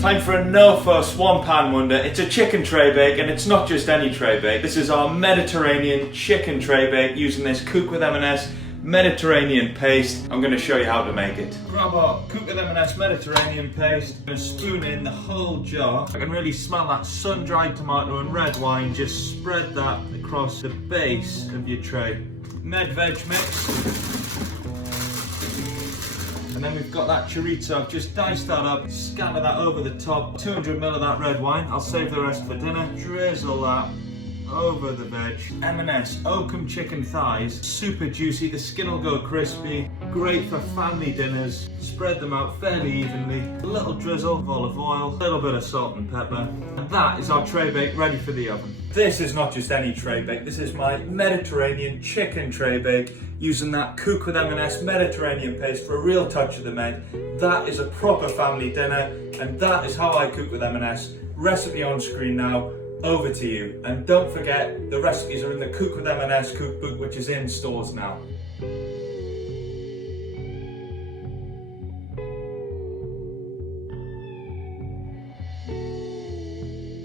Time for a no-fuss, one-pan wonder. It's a chicken tray bake, and it's not just any tray bake. This is our Mediterranean chicken tray bake using this Cook with M&S Mediterranean paste. I'm going to show you how to make it. Grab our Cook with M&S Mediterranean paste and spoon in the whole jar. I can really smell that sun-dried tomato and red wine. Just spread that across the base of your tray. Med-veg mix. And then we've got that chorizo. I've just diced that up, scatter that over the top. 200ml of that red wine. I'll save the rest for dinner. Drizzle that over the veg. M&S Oakham chicken thighs, super juicy, the skin will go crispy, great for family dinners. Spread them out fairly evenly, a little drizzle of olive oil, a little bit of salt and pepper, and that is our tray bake ready for the oven. This is not just any tray bake, this is my Mediterranean chicken tray bake using that Cook with M&S Mediterranean paste for a real touch of the Med. That is a proper family dinner, and that is how I cook with M&S. Recipe on screen now. Over to you, and don't forget the recipes are in the Cook with M&S cookbook, which is in stores now.